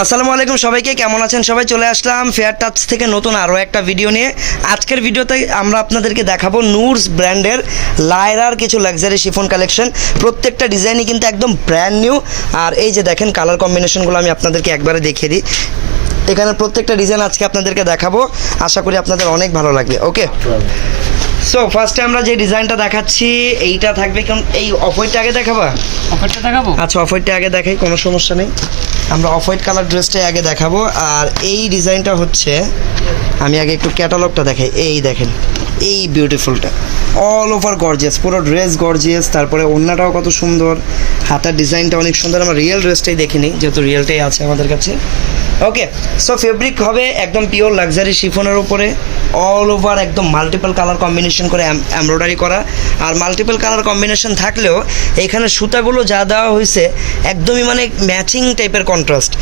আসসালামু আলাইকুম সবাইকে, কেমন আছেন সবাই? চলে আসলাম ফেয়ার টাচ থেকে নতুন আরও একটা ভিডিও নিয়ে। আজকের ভিডিওতে আমরা আপনাদেরকে দেখাবো নুরস ব্র্যান্ডের লায়রার কিছু লাক্সারি শিফন কালেকশন। প্রত্যেকটা ডিজাইনই কিন্তু একদম ব্র্যান্ড নিউ। আর এই যে দেখেন কালার কম্বিনেশনগুলো আমি আপনাদেরকে একবারে দেখিয়ে দিই। এখানে প্রত্যেকটা ডিজাইন আজকে আপনাদেরকে দেখাবো, আশা করি আপনাদের অনেক ভালো লাগবে। ওকে, সো ফার্স্টে আমরা যে ডিজাইনটা দেখাচ্ছি এইটা থাকবে কেমন, এই অফ হোয়াইটটা আগে দেখাবা? অফ হোয়াইটটা দেখাবো। আচ্ছা, অফ হোয়াইটটা আগে দেখাই, কোনো সমস্যা নেই। আমরা অফ হোয়াইট কালার ড্রেসটাই আগে দেখাবো। আর এই ডিজাইনটা হচ্ছে, আমি আগে একটু ক্যাটালগটা দেখাই। এই দেখেন, এই বিউটিফুলটা অল ওভার গর্জিয়াস, পুরো ড্রেস গর্জিয়াস। তারপরে ওড়নাটাও কত সুন্দর, হাতার ডিজাইনটা অনেক সুন্দর। আমরা রিয়েল ড্রেসটাই দেখিনি, যেহেতু রিয়েলটাই আছে আমাদের কাছে। ওকে, সো ফেব্রিক হবে একদম পিওর লাক্সারি শিফনের উপরে, অল ওভার একদম মাল্টিপল কালার কম্বিনেশন করে এমব্রয়ডারি করা। আর মাল্টিপল কালার কম্বিনেশন থাকলেও এখানে সুতাগুলো যা দেওয়া হয়েছে একদমই মানে ম্যাচিং টাইপের কন্ট্রাস্ট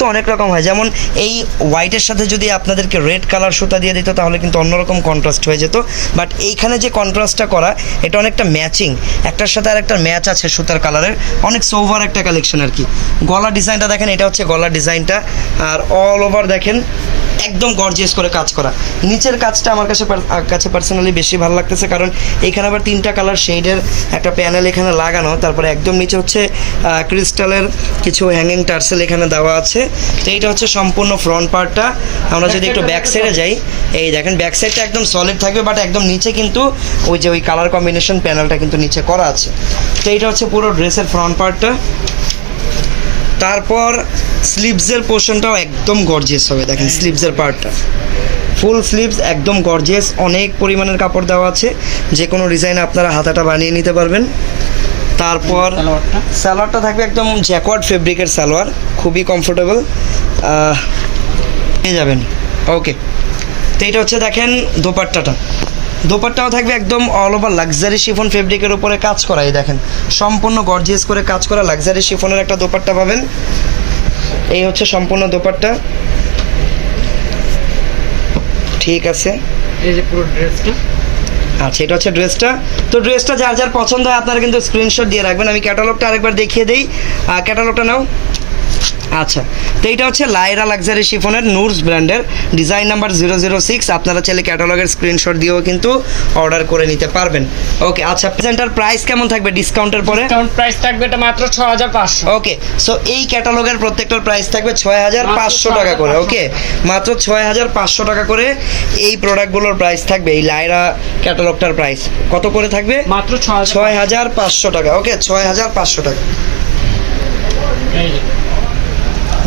তো অনেক রকম হয়। যেমন এই হোয়াইটের সাথে যদি আপনাদেরকে রেড কালার সুতা দিয়ে দিত তাহলে কিন্তু অন্যরকম কন্ট্রাস্ট হয়ে যেত। বাট এইখানে যে কন্ট্রাস্টটা করা, এটা অনেকটা ম্যাচিং, একটার সাথে আর একটা ম্যাচ আছে সুতার কালারের। অনেক সোভার একটা কালেকশন আর কি। গলার ডিজাইনটা দেখেন, এটা হচ্ছে গলার ডিজাইনটা। আর অল ওভার দেখেন একদম গর্জিয়াস করে কাজ করা। নিচের কাজটা আমার কাছে পার্সোনালি বেশি ভালো লাগতেছে, কারণ এখানে আবার 3টা কালার শেডের একটা প্যানেল এখানে লাগানো। তারপরে একদম নিচে হচ্ছে ক্রিস্টালের কিছু হ্যাঙ্গিং টার্সেল এখানে দেওয়া আছে। তো এইটা হচ্ছে সম্পূর্ণ ফ্রন্ট পার্টটা। আমরা যদি একটু ব্যাক সাইডে যাই, এই দেখেন ব্যাক সাইডটা একদম সলিড থাকবে, বাট একদম নিচে কিন্তু ওই কালার কম্বিনেশন প্যানেলটা কিন্তু নিচে করা আছে। তো এইটা হচ্ছে পুরো ড্রেসের ফ্রন্ট পার্টটা। তারপর স্লিভসের পোর্শনটাও একদম গর্জিয়াস হবে। দেখেন স্লিভসের পার্টটা, ফুল স্লিভস একদম গর্জিয়াস, অনেক পরিমাণের কাপড় দেওয়া আছে, যে কোনো ডিজাইনে আপনারা হাতাটা বানিয়ে নিতে পারবেন। তারপর সালোয়ারটা থাকবে একদম জ্যাকওয়ার্ড ফেব্রিকের সালোয়ার, খুবই কমফোর্টেবল পেয়ে যাবেন। ওকে, তো এটা হচ্ছে দেখেন দোপাট্টাও থাকবে একদম অল ওভার লাক্সারি শিফন ফেব্রিকের উপরে কাজ করা। এই দেখেন সম্পূর্ণ গর্জিয়াস করে কাজ করা লাক্সারি শিফনের একটা দোপাট্টা পাবেন। এই হচ্ছে সম্পূর্ণ দোপাট্টা। ঠিক আছে, এই যে পুরো ড্রেসটা। আচ্ছা, এটা হচ্ছে ড্রেসটা। তো ড্রেসটা যার যার পছন্দ হয় আপনারা কিন্তু স্ক্রিনশট দিয়ে রাখবেন। আমি ক্যাটালগটা আরেকবার দেখিয়ে দিই। ক্যাটালগটা নাও। আচ্ছা, তো এইটা হচ্ছে লায়রা লাক্সারি শিফনের নুরস ব্র্যান্ডের ডিজাইন নাম্বার 006। আপনারা চাইলে ক্যাটালগের স্ক্রিনশট দিয়েও কিন্তু অর্ডার করে নিতে পারবেন। ওকে, আচ্ছা, প্রেজেন্টার প্রাইস কেমন থাকবে ডিসকাউন্টের পরে? ডিসকাউন্ট প্রাইস থাকবে এটা মাত্র 6500। ওকে, সো এই ক্যাটালগের প্রত্যেকটার প্রাইস থাকবে 6500 টাকা করে। ওকে, মাত্র 6500 টাকা করে এই প্রোডাক্টগুলোর প্রাইস থাকবে। এই লায়রা ক্যাটালগটার প্রাইস কত করে থাকবে? মাত্র 6500 টাকা। ওকে, 6500 টাকা। এই যে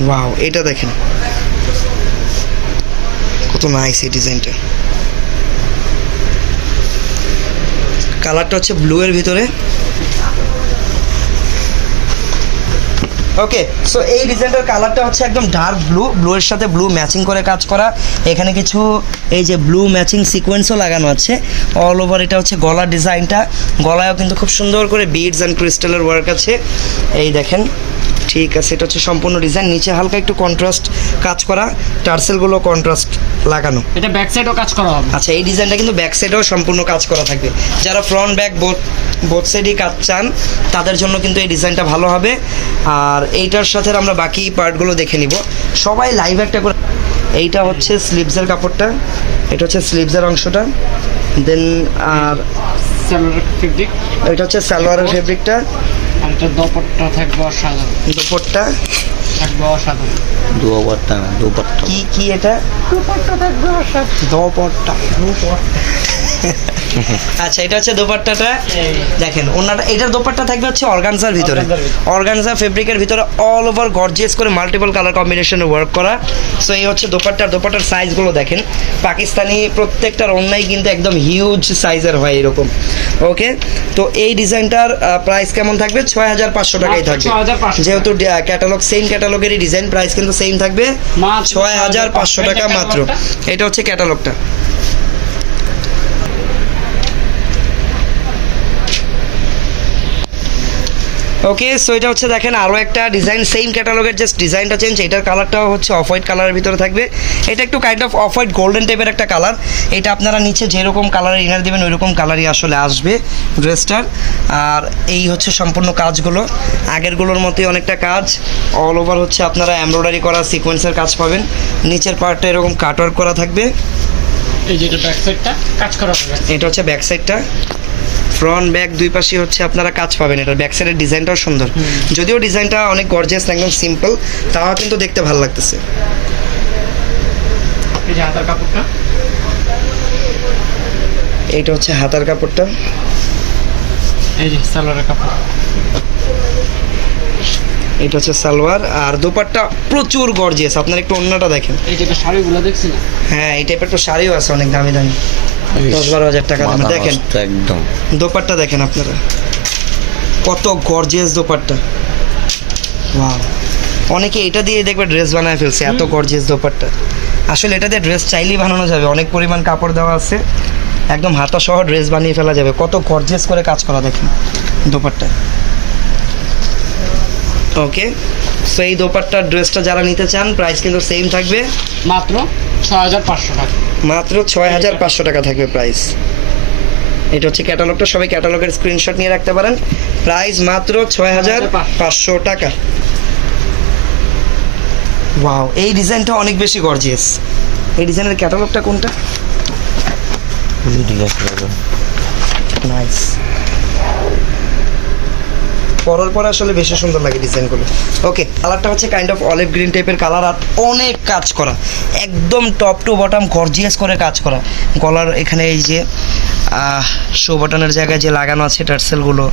ওয়াও, এটা দেখেন কত নাইস এই ডিজাইনটা। কালারটা হচ্ছে ব্লু এর ভিতরে। ওকে, সো এই ডিজাইনটার কালারটা হচ্ছে একদম ডার্ক ব্লু এর সাথে ব্লু ম্যাচিং করে কাজ করা। এখানে কিছু এই যে ব্লু ম্যাচিং সিকোয়েন্সও লাগানো আছে অল ওভার। এটা হচ্ছে গলার ডিজাইনটা, গলায়ও কিন্তু খুব সুন্দর করে বিডস অ্যান্ড ক্রিস্টালের ওয়ার্ক আছে। এই দেখেন, ঠিক আছে, এটা হচ্ছে সম্পূর্ণ ডিজাইন। নিচে হালকা একটু কন্ট্রাস্ট কাজ করা, টার্সেলগুলো কন্ট্রাস্ট লাগানো। এটা ব্যাক সাইডও কাজ করা হবে। আচ্ছা, এই ডিজাইনটা কিন্তু ব্যাক সাইডেও সম্পূর্ণ কাজ করা থাকবে। যারা ফ্রন্ট ব্যাক বোথ সাইডই কাজ চান তাদের জন্য কিন্তু এই ডিজাইনটা ভালো হবে। আর এইটার সাথে আমরা বাকি পার্টগুলো দেখে নিব। সবাই লাইভ একটা করে। এইটা হচ্ছে স্লিভসের কাপড়টা, এটা হচ্ছে স্লিভসের অংশটা। দেন আর সালোয়ার ফেব্রিক, এটা হচ্ছে সালোয়ারের ফেব্রিকটা। আর এটা দোপাট্টা থাকবে অসাধারণ। দুপাট্টা থাকবে অসাধারণ। দুপাট্টা কি এটা? দোপাট্টা থাকবে অসাধারণ। দুপাট্টা। আচ্ছা, এটা হচ্ছে দোপাট্টাটা। দেখেন ওনাটা, এটার দোপাট্টা থাকবে হচ্ছে অর্গানজার ভিতরে, অর্গানজা ফেব্রিকের ভিতরে অল ওভার গর্জিয়াস করে মাল্টিপল কালার কম্বিনেশনে ওয়ার্ক করা। সো এই হচ্ছে দোপাট্টার সাইজগুলো দেখেন। পাকিস্তানি প্রত্যেকটার ওড়নাই কিন্তু একদম হিউজ সাইজের হয় এরকম। ওকে, তো এই ডিজাইনটার প্রাইস কেমন থাকবে? 6500 টাকাই থাকবে, যেহেতু ক্যাটালগ সেম ক্যাটালগেরই ডিজাইন, প্রাইস কিন্তু সেম থাকবে 6500 টাকা মাত্র। এটা হচ্ছে ক্যাটালগটা। ওকে, সো এটা হচ্ছে দেখেন আরও একটা ডিজাইন, সেম ক্যাটালগের জাস্ট ডিজাইনটা চেঞ্জ। এটার কালারটাও হচ্ছে অফ হোয়াইট কালারের ভিতরে থাকবে। এটা একটু kind of off white golden টাইপের একটা কালার। এটা আপনারা নিচে যেরকম কালারের ইনার দেবেন ওই রকম কালারই আসলে আসবে ড্রেসটার। আর এই হচ্ছে সম্পূর্ণ কাজগুলো, আগেরগুলোর মতোই অনেকটা কাজ। অল ওভার হচ্ছে আপনারা এমব্রয়ডারি করা সিকোয়েন্সের কাজ পাবেন। নিচের পার্টটা এরকম কাটওয়ার্ক করা থাকবে। এই যেটা ব্যাক সাইডটা কাজ করা হবে। এটা হচ্ছে ব্যাক সাইডটা, ফ্রন্ট ব্যাক দুই পাশে হচ্ছে আপনারা কাজ পাবেন। এটার ব্যাক সাইডের ডিজাইনটাও সুন্দর, যদিও ডিজাইনটা অনেক গর্জিয়াস, একদম সিম্পল, তাও কিন্তু দেখতে ভালো লাগতেছে। এই যে হাতার কাপড়টা, এইটা হচ্ছে হাতার কাপড়টা, এই যে সালোয়ারের কাপড়, এটা হচ্ছে সালোয়ার। আর দোপাট্টা প্রচুর গর্জিয়াস, আপনারা একটু অন্যটা দেখেন। এই যে শাড়িগুলো দেখছি না, হ্যাঁ এই টাইপের তো শাড়িও আছে অনেক দামি দামি, 10-12 হাজার টাকা দামে। মাথা দেখেন নষ্ট একদম। দোপাট্টা দেখেন আপনারা, কত গর্জিয়াস দোপাট্টা। ওয়াও, অনেকে এটা দিয়ে দেখবে ড্রেস বানায় ফেলছে, এত গর্জিয়াস দোপাট্টা। আসলে এটা দিয়ে ড্রেস চাইলেই বানানো যাবে, অনেক পরিমাণ কাপড় দেওয়া আছে, একদম হাতা সহ ড্রেস বানিয়ে ফেলা যাবে। কত গর্জিয়াস করে কাজ করা দেখেন দোপাট্টা। ওকে, সো এই দোপাট্টার ড্রেসটা যারা নিতে চান প্রাইস কিন্তু সেম থাকবে, মাত্র 6500 টাকা। মাত্র 6500 টাকা থাকবে প্রাইস। এটা হচ্ছে ক্যাটালগটা, সবাই ক্যাটালগের স্ক্রিনশট নিয়ে রাখতে পারেন। প্রাইস মাত্র 6500 টাকা। ওয়াও, এই ডিজাইনটা অনেক বেশি গর্জিয়াস। এই ডিজাইনের ক্যাটালগটা কোনটা? নাইস, পরার পরে আসলে বেশি সুন্দর লাগে ডিজাইনগুলো। ওকে, কালারটা হচ্ছে কাইন্ড অফ অলিভ গ্রিন টাইপের কালার, আর অনেক কাজ করা, একদম টপ টু বটম গর্জিয়াস করে কাজ করা। গলার এখানে এই যে শো বাটনের জায়গায় যে লাগানো আছে টার্সেলগুলো,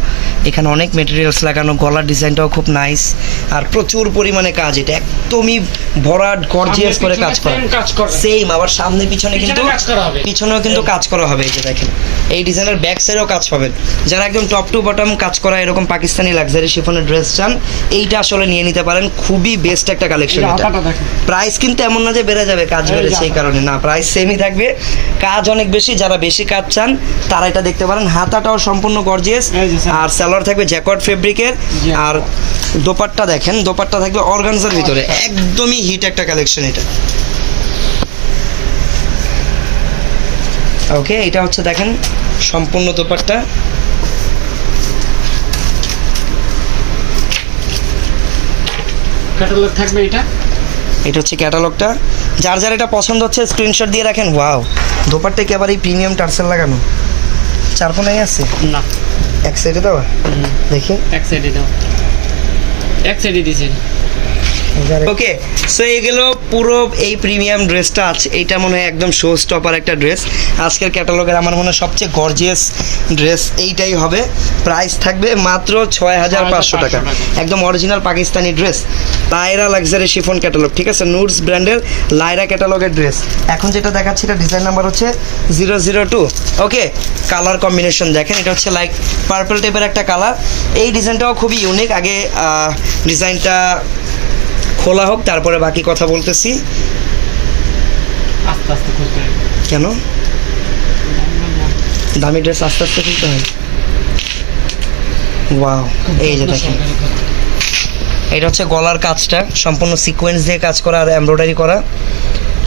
এখানে অনেক মেটেরিয়ালস লাগানো। গলার ডিজাইনটাও খুব নাইস, আর প্রচুর পরিমাণে কাজ। এটা একদমই ভরাট গর্জিয়াস করে কাজ করা, সেম। আবার সামনে পিছনে কিন্তু পিছনেও কিন্তু কাজ করা হবে। এই যে দেখেন, এই ডিজাইনের ব্যাক সাইডেও কাজ পাবেন। যারা একদম টপ টু বটম কাজ করা এরকম পাকিস্তানি লাক্সারি শিফনের ড্রেস চান, এইটা আসলে নিয়ে নিতে পারেন, খুবই বেস্ট একটা কালেকশন। এটা প্রাইস কিন্তু এমন না যে বেড়ে যাবে, কাজ বেড়েছে এই কারণে না, প্রাইস সেমই থাকবে, কাজ অনেক বেশি। যারা বেশি কাজ চান তারা এটা দেখতে পারেন। হাতাটাও সম্পূর্ণ গর্জিয়াস, আর সালোয়ার থাকবে জ্যাকোয়ার্ড ফেব্রিকের। আর দোপাট্টা দেখেন, দোপাট্টা থাকবে অর্গানজার ভিতরে, একদমই হিট একটা কালেকশন এটা। ওকে, এটা হচ্ছে দেখেন সম্পূর্ণ দোপাট্টা। ক্যাটালগ থাকবে এটা। এটা হচ্ছে ক্যাটালগটা, যার যার এটা পছন্দ হচ্ছে স্ক্রিনশট দিয়ে রাখেন। ওয়াও, দোপাট্টা একেবারে প্রিমিয়াম টার্সেল লাগানো, চারকোনাই আছে না, এক সাইডে দেওয়া, দেখি এক সাইডে দাও, এক সাইডে দিছি। ওকে, সো এগুলো পুরো এই প্রিমিয়াম ড্রেসটা আছে, এইটা মনে হয় একদম শো স্টপার একটা ড্রেস। আজকের ক্যাটালগের আমার মনে হয় সবচেয়ে গর্জিয়াস ড্রেস এইটাই হবে। প্রাইস থাকবে মাত্র 6500 টাকা, একদম অরিজিনাল পাকিস্তানি ড্রেস। লায়রা লাক্সারি শিফন ক্যাটালগ, ঠিক আছে, নুডস ব্র্যান্ডের লায়রা ক্যাটালগের ড্রেস। এখন যেটা দেখাচ্ছি এটা ডিজাইন নাম্বার হচ্ছে 002। ওকে, কালার কম্বিনেশন দেখেন, এটা হচ্ছে লাইক পার্পল টাইপের একটা কালার। এই ডিজাইনটাও খুবই ইউনিক। আগে ডিজাইনটা খোলা হোক, তারপরে বাকি কথা বলতেছি। আস্তে আস্তে খুলতে হবে। কেন? দামি ড্রেস আস্তে আস্তে খুলতে হয়। ওয়াও, এই যে দেখেন, এটা হচ্ছে গলার কাজটা সম্পূর্ণ সিকোয়েন্স দিয়ে কাজ করা আর এমব্রয়ডারি করা,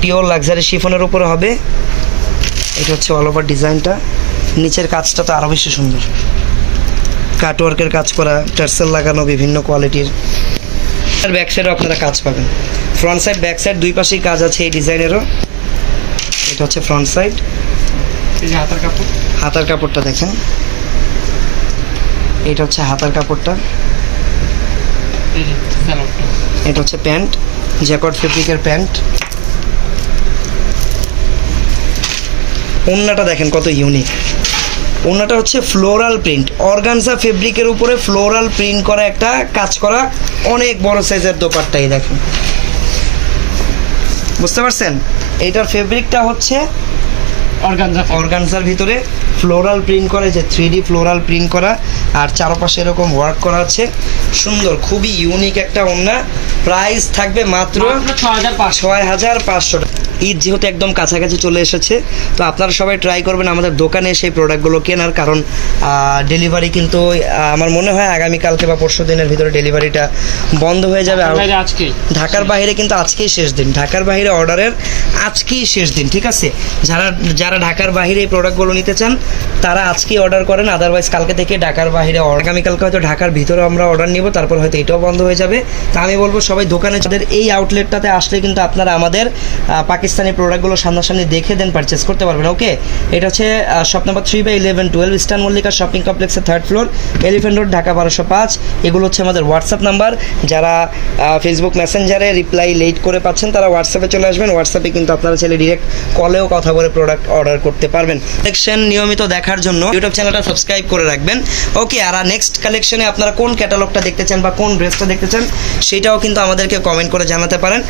পিওর লাক্সারি শিফনের উপরে হবে। এটা হচ্ছে অল ওভার ডিজাইনটা। নিচের কাজটা তো আরও বেশি সুন্দর, কাটওয়ার্কের কাজ করা, টার্সেল লাগানো বিভিন্ন কোয়ালিটির। আর ব্যাক সাইডেও আপনারা কাজ পাবেন, ফ্রন্ট সাইড ব্যাক সাইড দুই পাশেই কাজ আছে এই ডিজাইনেরও। এটা হচ্ছে ফ্রন্ট সাইড। এই যে হাতার কাপড়, হাতার কাপড়টা দেখেন, এটা হচ্ছে হাতার কাপড়টা। এই যে সালোয়ারটা, এটা হচ্ছে প্যান্ট, জ্যাকোয়ার্ড ফেব্রিকের প্যান্ট। ওড়নাটা দেখেন কত ইউনিক। ওড়নাটা হচ্ছে ফ্লোরাল প্রিন্ট, অর্গানজা ফেব্রিকের উপরে ফ্লোরাল প্রিন্ট করা একটা কাজ করা, অনেক বড় সাইজের দোপাট্টাই দেখেন, বুঝতে পারছেন? এইটার ফেব্রিকটা হচ্ছে অর্গানজার ভিতরে ফ্লোরাল প্রিন্ট করা, যে 3D ফ্লোরাল প্রিন্ট করা, আর চারপাশে এরকম ওয়ার্ক করা আছে, সুন্দর, খুবই ইউনিক একটা ওড়না। প্রাইস থাকবে মাত্র 6500 টাকা। ঈদ যেহেতু একদম কাছাকাছি চলে এসেছে, তো আপনারা সবাই ট্রাই করবেন আমাদের দোকানে সেই প্রোডাক্টগুলো কেনার, কারণ ডেলিভারি কিন্তু আমার মনে হয় আগামীকালকে বা পরশু দিনের ভিতরে ডেলিভারিটা বন্ধ হয়ে যাবে। আর বাইরে আজকেই ঢাকার বাইরে কিন্তু আজকেই শেষ দিন, ঢাকার বাইরে অর্ডারের আজকেই শেষ দিন, ঠিক আছে? যারা ঢাকার বাইরে এই প্রোডাক্টগুলো নিতে চান তারা আজকেই অর্ডার করেন, আদারওয়াইজ কালকে থেকে ঢাকার বাইরে আগামীকালকে হয়তো ঢাকার ভিতরে আমরা অর্ডার নিব, তারপর হয়তো এটাও বন্ধ হয়ে যাবে। তা আমি বলবো সবাই দোকানে যাদের এই আউটলেটটাতে আসলে কিন্তু আপনারা আমাদের পাকিস্তানি প্রোডাক্টগুলো সামনাসামনি দেখে দেন পারচেস করতে পারবেন। ওকে, এটা হচ্ছে shop number 3/1112 eastern Mallika shopping কমপ্লেক্সের 3rd floor, elephant road, Dhaka 1205। এগুলো হচ্ছে আমাদের হোয়াটসঅ্যাপ নাম্বার। যারা ফেসবুক মেসেঞ্জারে রিপ্লাই লেট করে পাচ্ছেন তারা হোয়াটসঅ্যাপে চলে আসবেন। হোয়াটসঅ্যাপে কিন্তু আপনারা চাইলে ডিরেক্ট কলেও কথা বলে প্রোডাক্ট অর্ডার করতে পারবেন। কালেকশন নিয়মিত দেখার জন্য ইউটিউব চ্যানেলটা সাবস্ক্রাইব করে রাখবেন। ওকে, আর নেক্সট কালেকশনে আপনারা কোন ক্যাটালগটা দেখতে চান বা কোন ড্রেসটা দেখতে চান সেটাও কিন্তু আমাদেরকে কমেন্ট করে জানাতে পারেন।